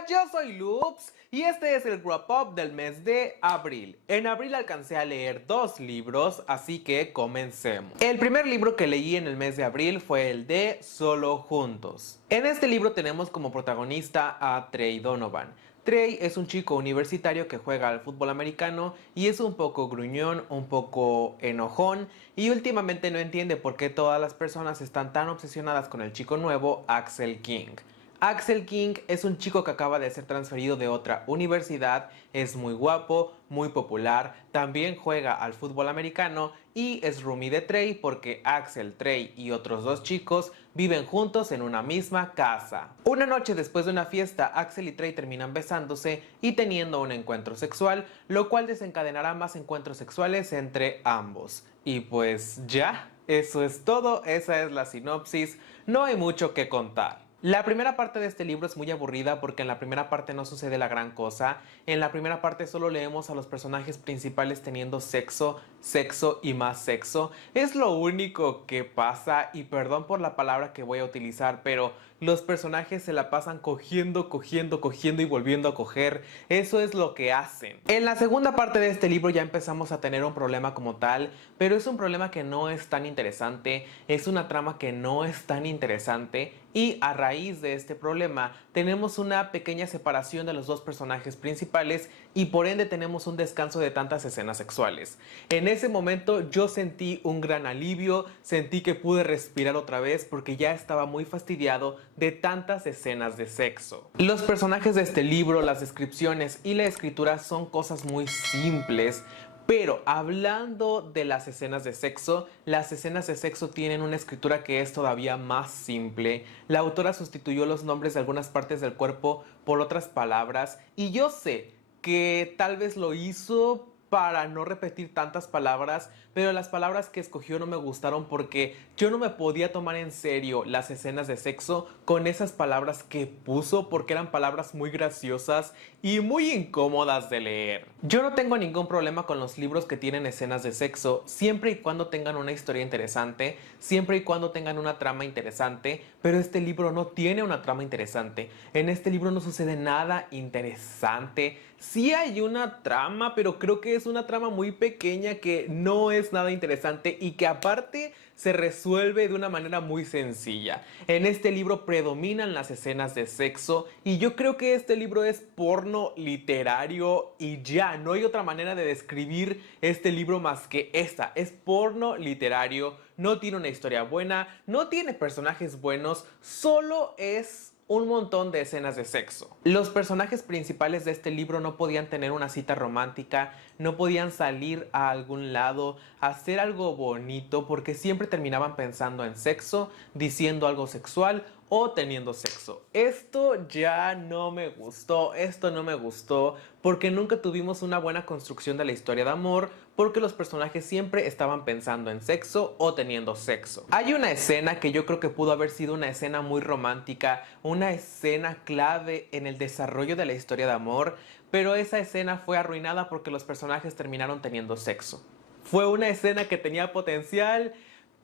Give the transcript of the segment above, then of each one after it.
Hola, yo soy Loops y este es el wrap up del mes de abril. En abril alcancé a leer 2 libros, así que comencemos. El primer libro que leí en el mes de abril fue el de Solo Juntos. En este libro tenemos como protagonista a Trey Donovan. Trey es un chico universitario que juega al fútbol americano y es un poco gruñón, un poco enojón y últimamente no entiende por qué todas las personas están tan obsesionadas con el chico nuevo, Axel King. Axel King es un chico que acaba de ser transferido de otra universidad, es muy guapo, muy popular, también juega al fútbol americano y es roomie de Trey porque Axel, Trey y otros 2 chicos viven juntos en una misma casa. Una noche después de una fiesta, Axel y Trey terminan besándose y teniendo un encuentro sexual, lo cual desencadenará más encuentros sexuales entre ambos. Y pues ya, eso es todo, esa es la sinopsis, no hay mucho que contar. La primera parte de este libro es muy aburrida porque en la primera parte no sucede la gran cosa. En la primera parte solo leemos a los personajes principales teniendo sexo, sexo y más sexo. Es lo único que pasa y perdón por la palabra que voy a utilizar, pero los personajes se la pasan cogiendo y volviendo a coger. Eso es lo que hacen. En la segunda parte de este libro ya empezamos a tener un problema como tal, pero es un problema que no es tan interesante, es una trama que no es tan interesante y a raíz de este problema tenemos una pequeña separación de los 2 personajes principales y por ende tenemos un descanso de tantas escenas sexuales. En ese momento yo sentí un gran alivio, sentí que pude respirar otra vez porque ya estaba muy fastidiado de tantas escenas de sexo. Los personajes de este libro, las descripciones y la escritura son cosas muy simples. Pero hablando de las escenas de sexo, las escenas de sexo tienen una escritura que es todavía más simple. La autora sustituyó los nombres de algunas partes del cuerpo por otras palabras y yo sé que tal vez lo hizo para no repetir tantas palabras, pero las palabras que escogió no me gustaron porque yo no me podía tomar en serio las escenas de sexo con esas palabras que puso porque eran palabras muy graciosas y muy incómodas de leer. Yo no tengo ningún problema con los libros que tienen escenas de sexo siempre y cuando tengan una historia interesante, siempre y cuando tengan una trama interesante, pero este libro no tiene una trama interesante. En este libro no sucede nada interesante. Sí hay una trama, pero creo que es una trama muy pequeña que no es nada interesante y que aparte se resuelve de una manera muy sencilla. En este libro predominan las escenas de sexo y yo creo que este libro es porno literario y ya, no hay otra manera de describir este libro más que esta. Es porno literario, no tiene una historia buena, no tiene personajes buenos, solo es un montón de escenas de sexo. Los personajes principales de este libro no podían tener una cita romántica, no podían salir a algún lado, hacer algo bonito, porque siempre terminaban pensando en sexo, diciendo algo sexual o teniendo sexo. Esto ya no me gustó, esto no me gustó, porque nunca tuvimos una buena construcción de la historia de amor, porque los personajes siempre estaban pensando en sexo o teniendo sexo. Hay una escena que yo creo que pudo haber sido una escena muy romántica, una escena clave en el desarrollo de la historia de amor, pero esa escena fue arruinada porque los personajes terminaron teniendo sexo. Fue una escena que tenía potencial,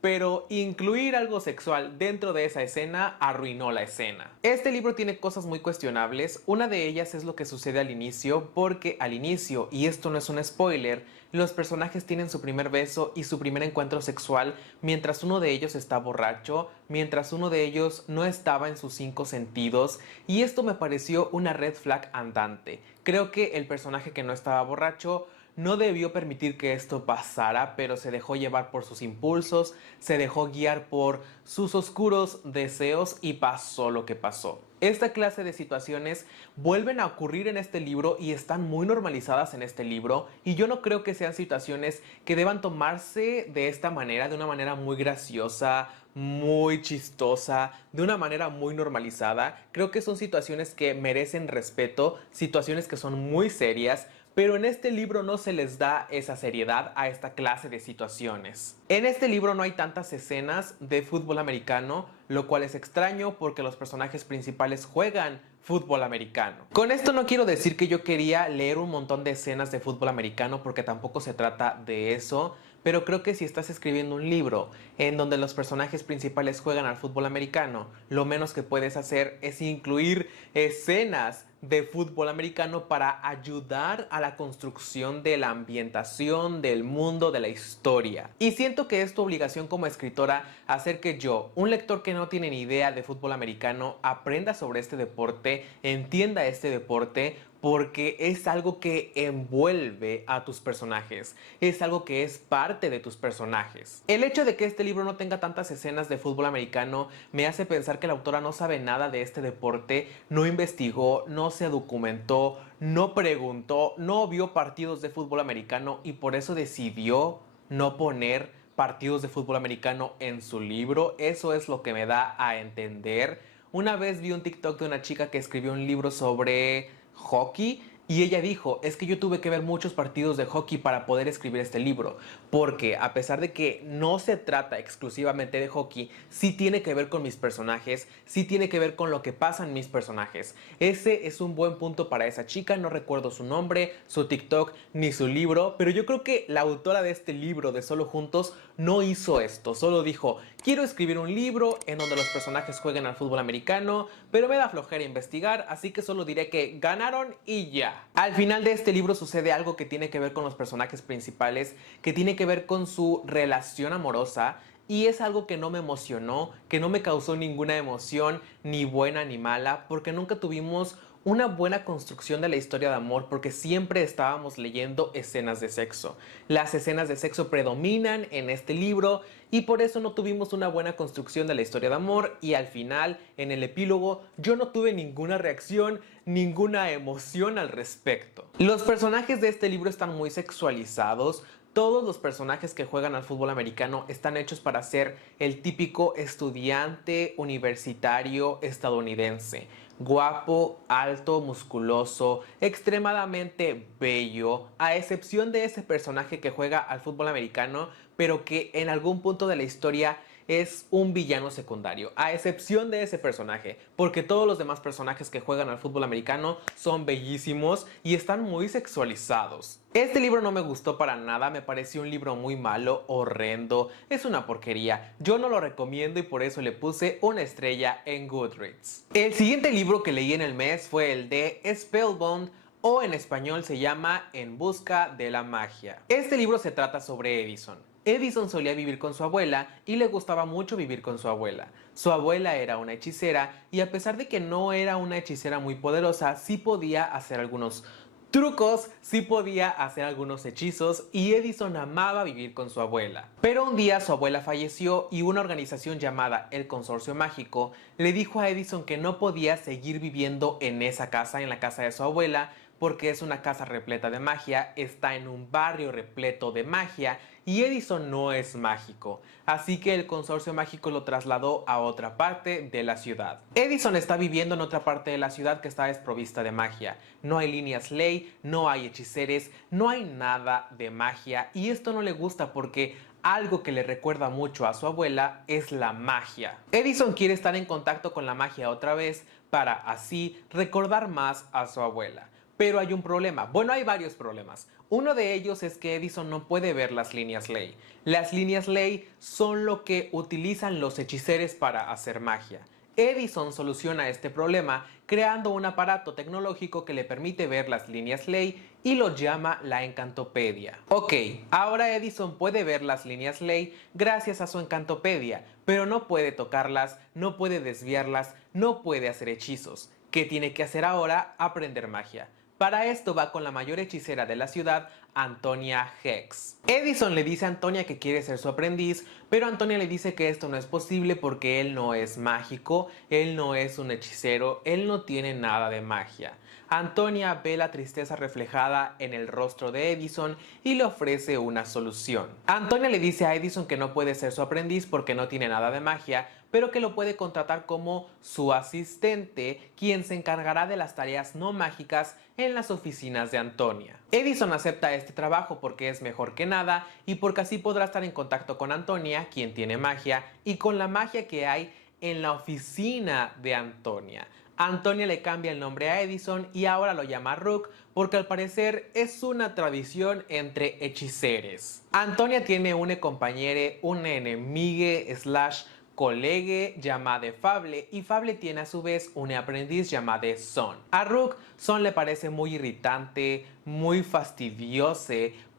pero incluir algo sexual dentro de esa escena arruinó la escena. Este libro tiene cosas muy cuestionables. Una de ellas es lo que sucede al inicio, porque al inicio, y esto no es un spoiler, los personajes tienen su primer beso y su primer encuentro sexual mientras uno de ellos está borracho, mientras uno de ellos no estaba en sus 5 sentidos, y esto me pareció una red flag andante. Creo que el personaje que no estaba borracho no debió permitir que esto pasara, pero se dejó llevar por sus impulsos, se dejó guiar por sus oscuros deseos y pasó lo que pasó. Esta clase de situaciones vuelven a ocurrir en este libro y están muy normalizadas en este libro y yo no creo que sean situaciones que deban tomarse de esta manera, de una manera muy graciosa, muy chistosa, de una manera muy normalizada. Creo que son situaciones que merecen respeto, situaciones que son muy serias, pero en este libro no se les da esa seriedad a esta clase de situaciones. En este libro no hay tantas escenas de fútbol americano, lo cual es extraño porque los personajes principales juegan fútbol americano. Con esto no quiero decir que yo quería leer un montón de escenas de fútbol americano porque tampoco se trata de eso, pero creo que si estás escribiendo un libro en donde los personajes principales juegan al fútbol americano, lo menos que puedes hacer es incluir escenas de fútbol americano para ayudar a la construcción de la ambientación, del mundo, de la historia. Y siento que es tu obligación como escritora hacer que yo, un lector que no tiene ni idea de fútbol americano, aprenda sobre este deporte, entienda este deporte, porque es algo que envuelve a tus personajes, es algo que es parte de tus personajes. El hecho de que este libro no tenga tantas escenas de fútbol americano me hace pensar que la autora no sabe nada de este deporte, no investigó, no se documentó, no preguntó, no vio partidos de fútbol americano y por eso decidió no poner partidos de fútbol americano en su libro. Eso es lo que me da a entender. Una vez vi un TikTok de una chica que escribió un libro sobre hockey y ella dijo, es que yo tuve que ver muchos partidos de hockey para poder escribir este libro, porque a pesar de que no se trata exclusivamente de hockey, sí tiene que ver con mis personajes, sí tiene que ver con lo que pasa en mis personajes. Ese es un buen punto para esa chica, no recuerdo su nombre, su TikTok ni su libro, pero yo creo que la autora de este libro de Solo Juntos no hizo esto, solo dijo, quiero escribir un libro en donde los personajes jueguen al fútbol americano, pero me da flojera investigar, así que solo diré que ganaron y ya. Al final de este libro sucede algo que tiene que ver con los personajes principales, que tiene que ver con su relación amorosa, y es algo que no me emocionó, que no me causó ninguna emoción, ni buena ni mala, porque nunca tuvimos una buena construcción de la historia de amor, porque siempre estábamos leyendo escenas de sexo. Las escenas de sexo predominan en este libro y por eso no tuvimos una buena construcción de la historia de amor, y al final, en el epílogo, yo no tuve ninguna reacción, ninguna emoción al respecto. Los personajes de este libro están muy sexualizados. Todos los personajes que juegan al fútbol americano están hechos para ser el típico estudiante universitario estadounidense. Guapo, alto, musculoso, extremadamente bello, a excepción de ese personaje que juega al fútbol americano, pero que en algún punto de la historia es un villano secundario, a excepción de ese personaje, porque todos los demás personajes que juegan al fútbol americano son bellísimos y están muy sexualizados. Este libro no me gustó para nada, me pareció un libro muy malo, horrendo, es una porquería, yo no lo recomiendo y por eso le puse una estrella en Goodreads. El siguiente libro que leí en el mes fue el de Spellbound, o en español se llama En busca de la magia. Este libro se trata sobre Edison. Edison solía vivir con su abuela y le gustaba mucho vivir con su abuela. Su abuela era una hechicera y a pesar de que no era una hechicera muy poderosa, sí podía hacer algunos trucos, sí podía hacer algunos hechizos y Edison amaba vivir con su abuela. Pero un día su abuela falleció y una organización llamada el Consorcio Mágico le dijo a Edison que no podía seguir viviendo en esa casa, en la casa de su abuela, porque es una casa repleta de magia, está en un barrio repleto de magia y Edison no es mágico, así que el Consorcio Mágico lo trasladó a otra parte de la ciudad. Edison está viviendo en otra parte de la ciudad que está desprovista de magia, no hay líneas ley, no hay hechiceres, no hay nada de magia y esto no le gusta porque algo que le recuerda mucho a su abuela es la magia. Edison quiere estar en contacto con la magia otra vez para así recordar más a su abuela. Pero hay un problema, bueno, hay varios problemas. Uno de ellos es que Edison no puede ver las líneas ley. Las líneas ley son lo que utilizan los hechiceros para hacer magia. Edison soluciona este problema creando un aparato tecnológico que le permite ver las líneas ley y lo llama la Encantopedia. Ok, ahora Edison puede ver las líneas ley gracias a su Encantopedia, pero no puede tocarlas, no puede desviarlas, no puede hacer hechizos. ¿Qué tiene que hacer ahora? Aprender magia. Para esto va con la mayor hechicera de la ciudad, Antonia Hex. Edison le dice a Antonia que quiere ser su aprendiz, pero Antonia le dice que esto no es posible porque él no es mágico, él no es un hechicero, él no tiene nada de magia. Antonia ve la tristeza reflejada en el rostro de Edison y le ofrece una solución. Antonia le dice a Edison que no puede ser su aprendiz porque no tiene nada de magia, pero que lo puede contratar como su asistente, quien se encargará de las tareas no mágicas en las oficinas de Antonia. Edison acepta este trabajo porque es mejor que nada y porque así podrá estar en contacto con Antonia, quien tiene magia, y con la magia que hay en la oficina de Antonia. Antonia le cambia el nombre a Edison y ahora lo llama Rook porque al parecer es una tradición entre hechiceres. Antonia tiene una compañera, una enemigue slash colega llamada Fable y Fable tiene a su vez un aprendiz llamado Son. A Rook, Son le parece muy irritante, muy fastidioso,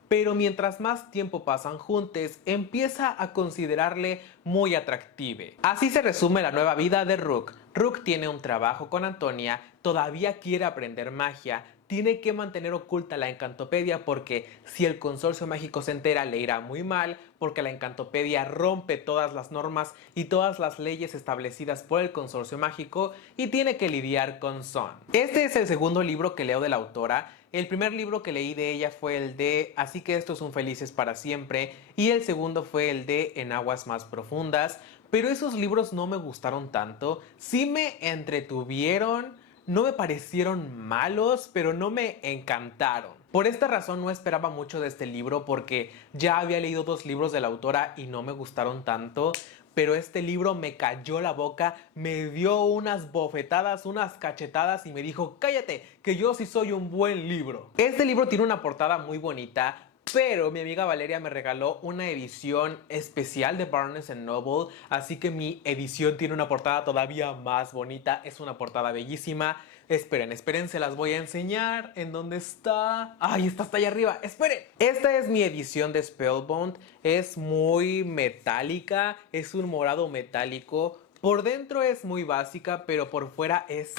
pero mientras más tiempo pasan juntos, empieza a considerarle muy atractive. Así se resume la nueva vida de Rook. Rook tiene un trabajo con Antonia, todavía quiere aprender magia, tiene que mantener oculta la encantopedia porque si el consorcio mágico se entera le irá muy mal porque la encantopedia rompe todas las normas y todas las leyes establecidas por el consorcio mágico y tiene que lidiar con Son. Este es el segundo libro que leo de la autora. El primer libro que leí de ella fue el de Así que estos son felices para siempre y el segundo fue el de En aguas más profundas, pero esos libros no me gustaron tanto, sí me entretuvieron. No me parecieron malos, pero no me encantaron. Por esta razón no esperaba mucho de este libro porque ya había leído 2 libros de la autora y no me gustaron tanto. Pero este libro me cayó la boca, me dio unas bofetadas, unas cachetadas y me dijo cállate, que yo sí soy un buen libro. Este libro tiene una portada muy bonita, pero mi amiga Valeria me regaló una edición especial de Barnes & Noble, así que mi edición tiene una portada todavía más bonita, es una portada bellísima. Esperen, se las voy a enseñar. ¿En dónde está? ¡Ay, está hasta allá arriba! ¡Esperen! Esta es mi edición de Spellbound, es muy metálica, es un morado metálico. Por dentro es muy básica, pero por fuera es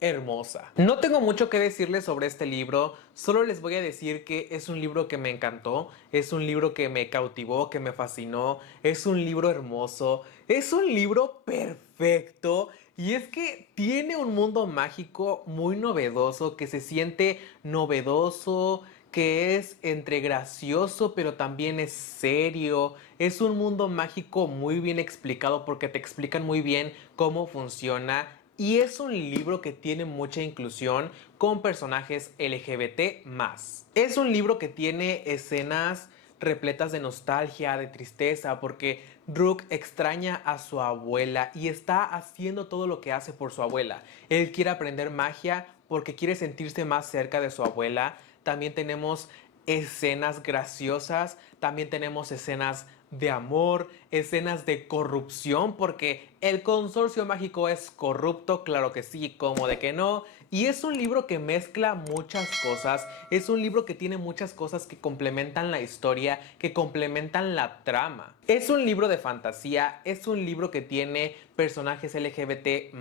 hermosa. No tengo mucho que decirles sobre este libro, solo les voy a decir que es un libro que me encantó, es un libro que me cautivó, que me fascinó, es un libro hermoso, es un libro perfecto y es que tiene un mundo mágico muy novedoso, que se siente novedoso, que es entre gracioso pero también es serio. Es un mundo mágico muy bien explicado porque te explican muy bien cómo funciona. Y es un libro que tiene mucha inclusión con personajes LGBT+. Es un libro que tiene escenas repletas de nostalgia, de tristeza, porque Rook extraña a su abuela y está haciendo todo lo que hace por su abuela. Él quiere aprender magia porque quiere sentirse más cerca de su abuela. También tenemos escenas graciosas, también tenemos escenas de amor, escenas de corrupción, porque el consorcio mágico es corrupto, claro que sí, como de que no. Y es un libro que mezcla muchas cosas, es un libro que tiene muchas cosas que complementan la historia, que complementan la trama. Es un libro de fantasía, es un libro que tiene personajes LGBT+,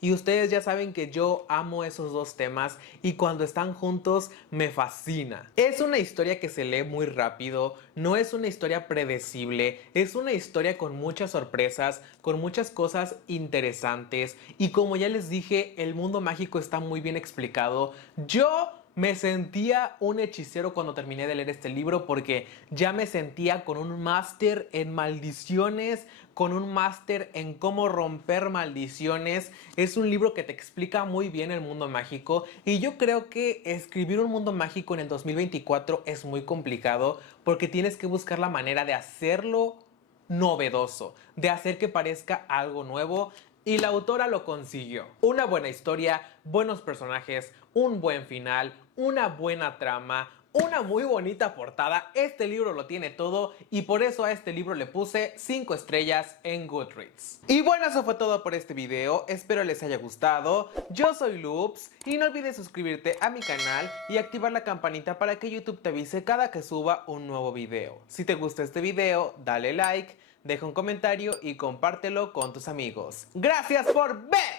y ustedes ya saben que yo amo esos dos temas y cuando están juntos me fascina. Es una historia que se lee muy rápido, no es una historia predecible, es una historia con muchas sorpresas, con muchas cosas interesantes y como ya les dije, el mundo mágico está muy bien explicado. Yo me sentía un hechicero cuando terminé de leer este libro porque ya me sentía con un máster en maldiciones, con un máster en cómo romper maldiciones. Es un libro que te explica muy bien el mundo mágico y yo creo que escribir un mundo mágico en el 2024 es muy complicado porque tienes que buscar la manera de hacerlo novedoso, de hacer que parezca algo nuevo. Y la autora lo consiguió. Una buena historia, buenos personajes, un buen final, una buena trama, una muy bonita portada. Este libro lo tiene todo y por eso a este libro le puse 5 estrellas en Goodreads. Y bueno, eso fue todo por este video. Espero les haya gustado. Yo soy Loops y no olvides suscribirte a mi canal y activar la campanita para que YouTube te avise cada que suba un nuevo video. Si te gusta este video, dale like, deja un comentario y compártelo con tus amigos. ¡Gracias por ver!